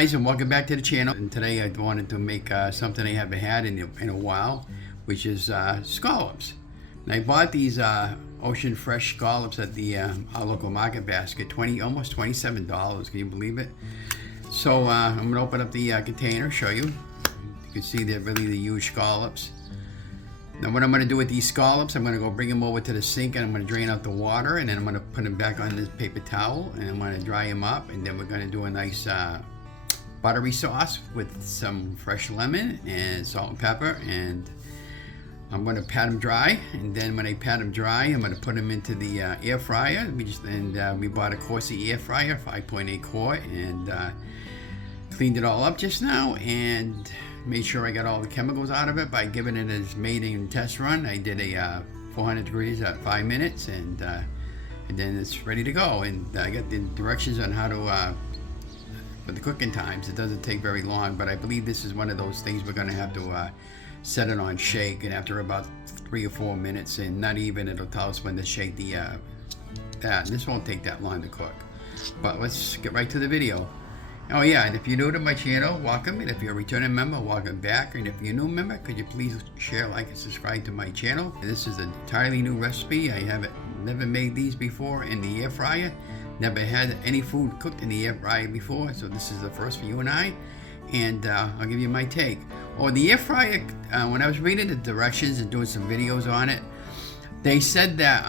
guys, and welcome back to the channel. And today I wanted to make something I haven't had in a while, which is scallops. And I bought these ocean fresh scallops at the our local market basket, almost $27. Can you believe it? So I'm gonna open up the container, show you. You can see they're really the huge scallops. Now what I'm going to do with these scallops, I'm going to go bring them over to the sink and I'm going to drain out the water, and then I'm going to put them back on this paper towel and I'm going to dry them up, and then we're going to do a nice buttery sauce with some fresh lemon and salt and pepper, and I'm going to pat them dry, and then when I pat them dry I'm going to put them into the air fryer. We bought a Corsi air fryer, 5.8 quart, and cleaned it all up just now and made sure I got all the chemicals out of it by giving it a maiden test run. I did a 400 degrees at 5 minutes, and then it's ready to go. And I got the directions on how to for the cooking times. It doesn't take very long, but I believe this is one of those things we're going to have to set it on shake, and after about 3 or 4 minutes, and not even, it'll tell us when to shake the that. This won't take that long to cook, but let's get right to the video. Oh yeah, and if you're new to my channel, welcome, and if you're a returning member, welcome back, and if you're a new member, could you please share, like, and subscribe to my channel. This is an entirely new recipe. I haven't never made these before in the air fryer, never had any food cooked in the air fryer before, so this is the first for you and I, and I'll give you my take. Or the air fryer, when I was reading the directions and doing some videos on it, they said that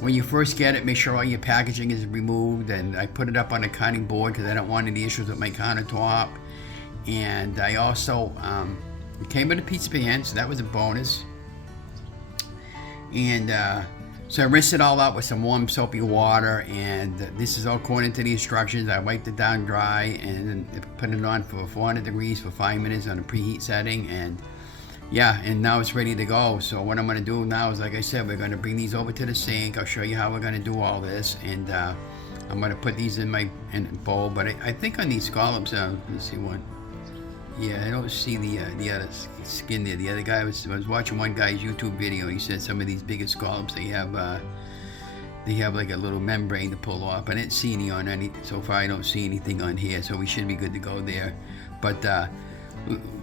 when you first get it, make sure all your packaging is removed, and I put it up on a cutting board because I don't want any issues with my countertop. And I also, it came in a pizza pan, so that was a bonus. And so I rinsed it all out with some warm soapy water, and this is all according to the instructions. I wiped it down dry and then put it on for 400 degrees for 5 minutes on a preheat setting, and yeah, and now it's ready to go. So what I'm going to do now is, like I said, we're going to bring these over to the sink. I'll show you how we're going to do all this, and I'm going to put these in my bowl. But I think on these scallops, let's see what. Yeah, I don't see the other skin there. The other guy, I was watching one guy's YouTube video. He said some of these bigger scallops, they have like a little membrane to pull off. I didn't see any on any so far. I don't see anything on here, so we should be good to go there. But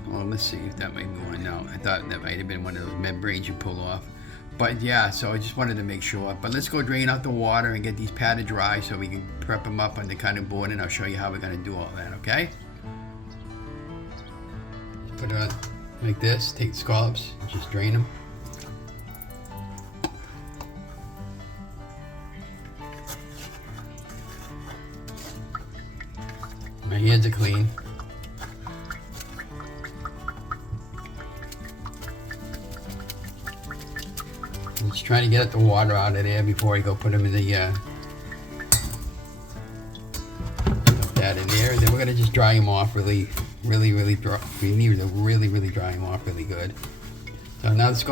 well, let's see if that might be one. No, I thought that might have been one of those membranes you pull off. But yeah, so I just wanted to make sure. But let's go drain out the water and get these patted dry so we can prep them up on the cutting board, and I'll show you how we're going to do all that, okay? Put it on like this, take the scallops, and just drain them. My hands are clean. Just trying to get the water out of there before I go put them in the put that in there. And then we're gonna just dry them off really dry. We need to really dry them off really good. So now let's go.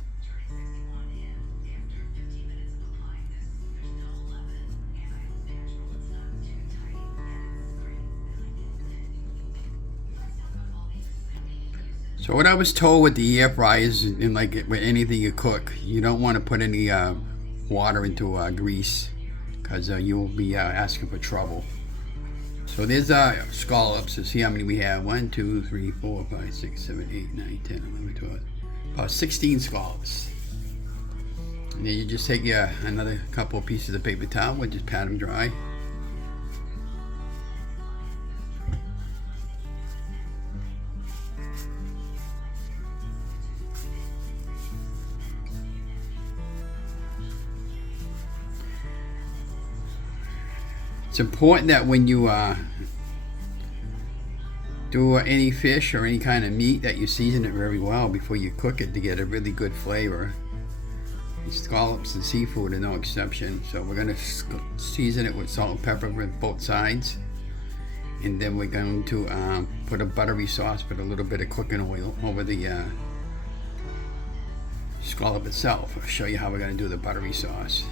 So what I was told with the air fryers, and like with anything you cook, you don't want to put any water into grease, because you'll be asking for trouble. So there's scallops. Let's see how many we have. 1, 2, 3, 4, 5, 6, 7, 8, 9, 10, 11, 12. About 16 scallops. And then you just take another couple of pieces of paper towel and just pat them dry. It's important that when you do any fish or any kind of meat that you season it very well before you cook it to get a really good flavor. Scallops and seafood are no exception. So we're going to season it with salt and pepper with both sides, and then we're going to put a buttery sauce with a little bit of cooking oil over the scallop itself. I'll show you how we're going to do the buttery sauce.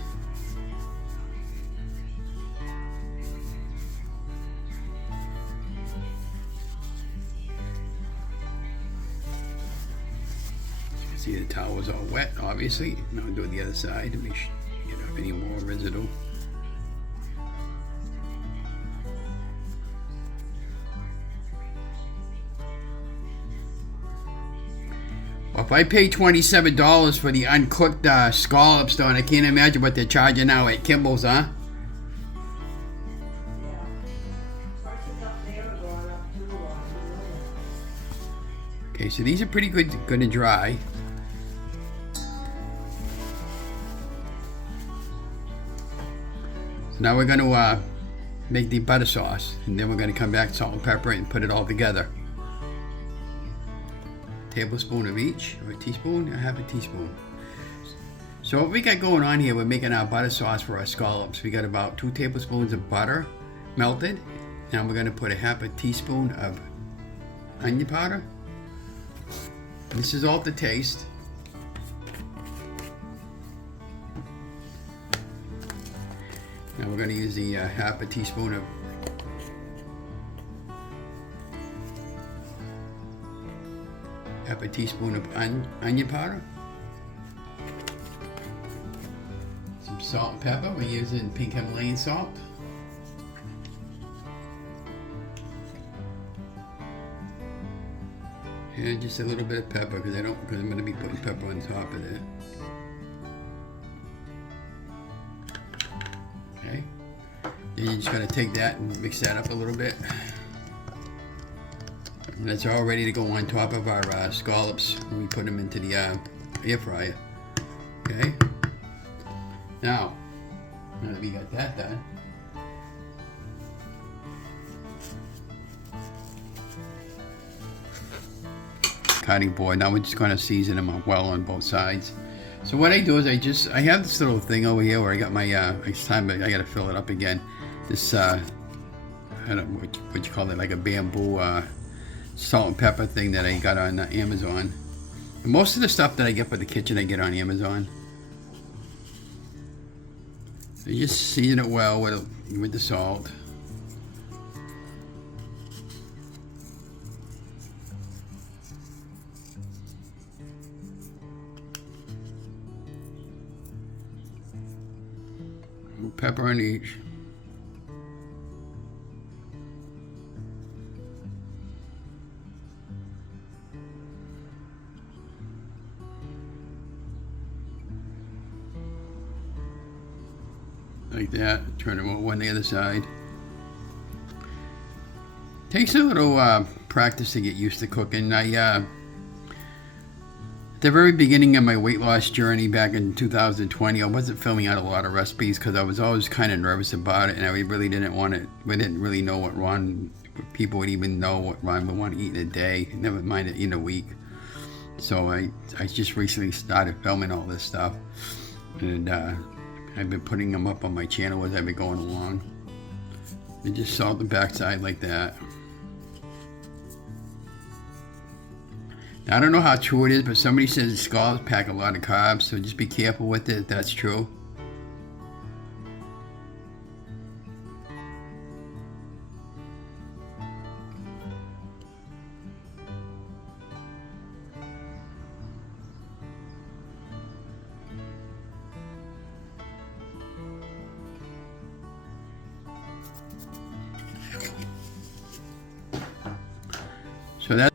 See, the towel was all wet, obviously. Now I'll do the other side to make sure you get off any more residue. if I paid $27 for the uncooked scallops, though, and I can't imagine what they're charging now at Kimball's, huh? Okay, so these are pretty good and dry. So now we're going to make the butter sauce, and then we're going to come back, salt and pepper, and put it all together. Tablespoon of each, or a teaspoon? I have a teaspoon. So what we got going on here, we're making our butter sauce for our scallops. We got about 2 tablespoons of butter melted. Now we're going to put a half a teaspoon of onion powder. This is all to taste. Now we're going to use the half a teaspoon of onion powder. Some salt and pepper. We're using pink Himalayan salt. And just a little bit of pepper because I'm going to be putting pepper on top of it. Okay. Then you're just going to take that and mix that up a little bit. And that's all ready to go on top of our scallops when we put them into the air fryer. Okay. Now that we got that done, cutting board. Now we're just going to season them up well on both sides. So what I do is I have this little thing over here where I got my it's time I got to fill it up again. This I don't know what you call it, like a bamboo salt and pepper thing that I got on Amazon. And most of the stuff that I get for the kitchen I get on Amazon. So you just season it well with the salt. Pepper on each. Like that. Turn it over on the other side. Takes a little practice to get used to cooking. At the very beginning of my weight loss journey back in 2020, I wasn't filming out a lot of recipes because I was always kind of nervous about it, and I really didn't want it. We didn't really know what people would even know what Ron would want to eat in a day, never mind in a week. So I just recently started filming all this stuff, and I've been putting them up on my channel as I've been going along. And just salt the backside like that. Now, I don't know how true it is, but somebody says scallops pack a lot of carbs, so just be careful with it if that's true. So that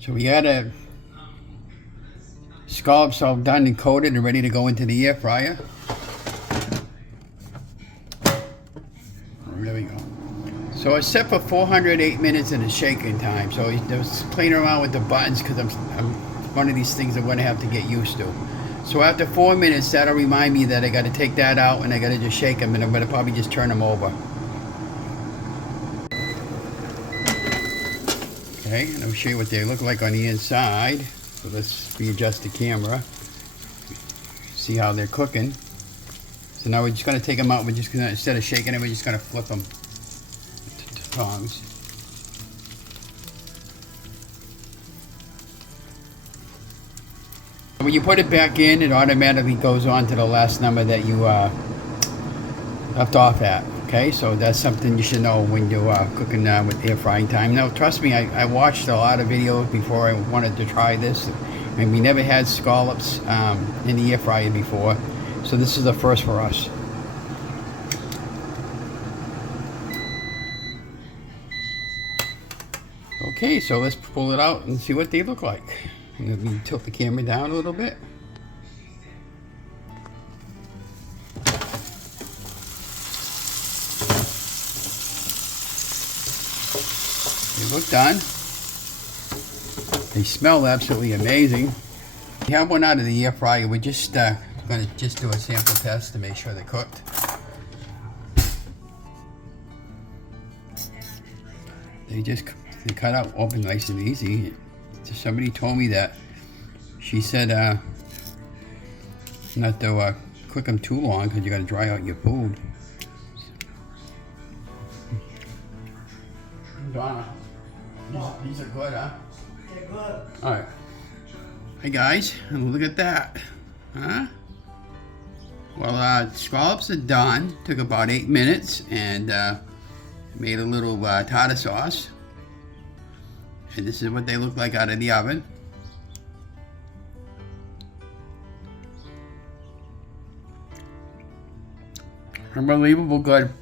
So we got a scallops all done and coated and ready to go into the air fryer. There we go. So it's set for 408 minutes in the shaking time. So I was playing around with the buttons because I'm one of these things I'm going to have to get used to. So after 4 minutes, that'll remind me that I got to take that out and I got to just shake them, and I'm going to probably just turn them over. Okay, and I'll show you what they look like on the inside. So let's readjust the camera. See how they're cooking. So now we're just going to take them out. We're just going to, instead of shaking them, we're just going to flip them to tongs. When you put it back in, it automatically goes on to the last number that you left off at. Okay, so that's something you should know when you're cooking with air frying time. Now, trust me, I watched a lot of videos before I wanted to try this, and we never had scallops in the air fryer before, so this is the first for us. Okay, so let's pull it out and see what they look like. Let me tilt the camera down a little bit. They look done. They smell absolutely amazing. We have one out of the air fryer. We're just going to just do a sample test to make sure they're cooked. They cut out open nice and easy. Somebody told me that. She said not to cook them too long because you got to dry out your food. Donna, these are good, huh? They're good. All right. Hey guys, look at that, huh? Well, scallops are done. Took about 8 minutes, and made a little tartar sauce. And this is what they look like out of the oven. Unbelievable good.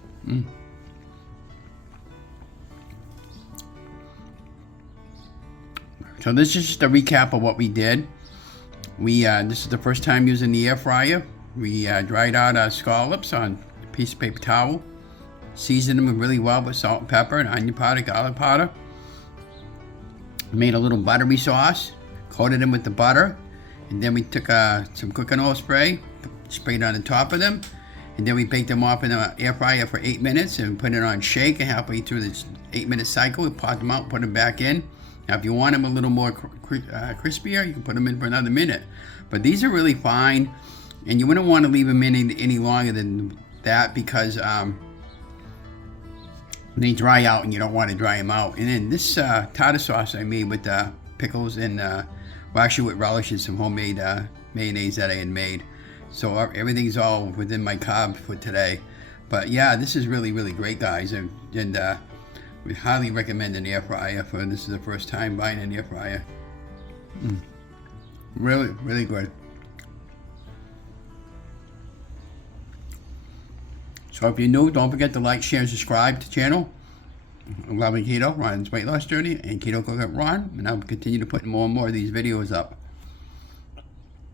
So this is just a recap of what we did. This is the first time using the air fryer. We dried out our scallops on a piece of paper towel. Seasoned them really well with salt and pepper and onion powder, garlic powder. Made a little buttery sauce, coated them with the butter, and then we took some cooking oil spray, sprayed on the top of them, and then we baked them off in the air fryer for 8 minutes and put it on shake, and halfway through this 8-minute cycle, we popped them out, put them back in. Now if you want them a little more crispier, you can put them in for another minute. But these are really fine, and you wouldn't want to leave them in any longer than that because they dry out and you don't want to dry them out. And then this tartar sauce I made with pickles and well, actually with relish and some homemade mayonnaise that I had made. So everything's all within my carb for today. But yeah, this is really, really great, guys. And we highly recommend an air fryer for this is the first time buying an air fryer. Really, really good. So if you're new, don't forget to like, share, and subscribe to the channel. Loving Keto, Ron's weight loss journey, and Keto Cooking Ron, and I'll continue to put more and more of these videos up.